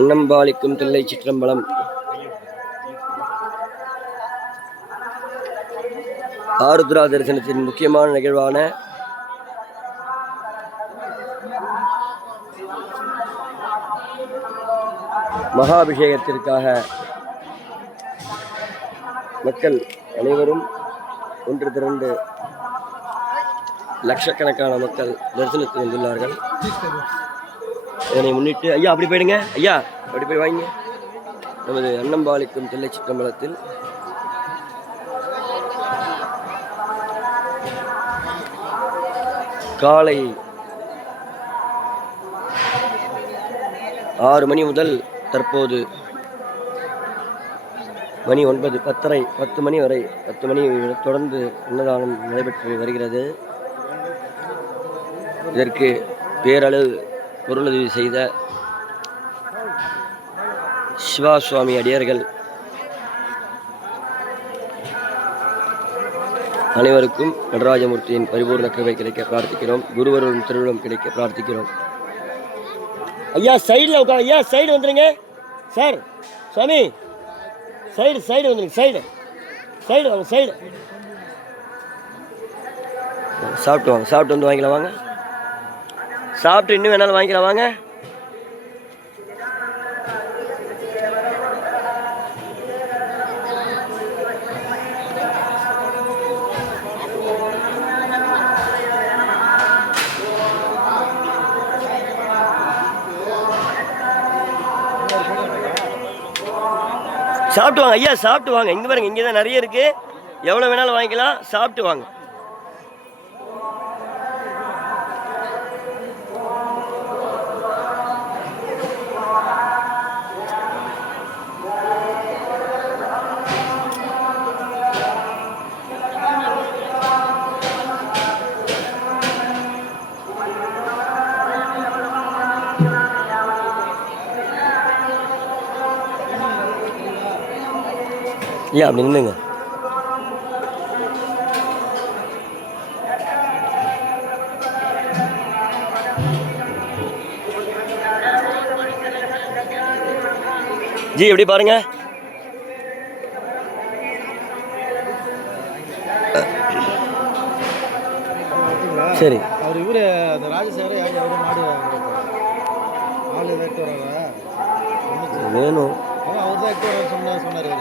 அன்னம்பாளிக்கும் தில்லை சிற்றம்பலம். ஆருத்ரா தரிசனத்தின் முக்கியமான நிகழ்வான மகாபிஷேகத்திற்காக மக்கள் அனைவரும் ஒன்று திரண்டு லட்சக்கணக்கான மக்கள் தரிசனத்துக்கு வந்துள்ளார்கள். இதனை முன்னிட்டு ஐயா அப்படி போயிடுங்க, ஐயா அப்படி போய் வாங்க. நமது அன்னம்பாளிக்கும் தில்லை சிற்றம்பலத்தில் காலை 6 மணி முதல் தற்போது மணி 9, 10 மணி வரை 10 மணி தொடர்ந்து அன்னதானம் நடைபெற்று வருகிறது. இதற்கு பேரளவு பொருளுதவி செய்த சிவா சுவாமி அடியார்கள் அனைவருக்கும் நடராஜமூர்த்தியின் பரிபூர்ண கிருபை கிடைக்க பிரார்த்திக்கிறோம். குருவருடன் திருவிழம் கிடைக்க பிரார்த்திக்கிறோம். ஐயா சைடில் உட்கார, ஐயா சைடு வந்துடுங்க சார். சுவாமி சைடு வந்துடுங்க, சைடு வாங்க, சைடு சாப்பிட்டு வாங்க, சாப்பிட்டு வந்து வாங்கிக்கலாம் வாங்க. சாப்பிட்டு இன்னும் வேணாலும் வாங்கிக்கலாம் வாங்க. சாப்பிட்டு வாங்க ஐயா, சாப்பிட்டு வாங்க. இங்கே பாருங்க, இங்கே தான் நிறைய இருக்குது, எவ்வளோ வேணாலும் வாங்கிக்கலாம். சாப்பிட்டு வாங்க. ஐயா அப்படி நின்றுங்க. ஜி எப்படி பாருங்க. சரி அவர் இவரு அந்த ராஜசேகர மாடு ஆள் ஏதாட்டு வராங்க வேணும். அவர் தான் சொன்னார்.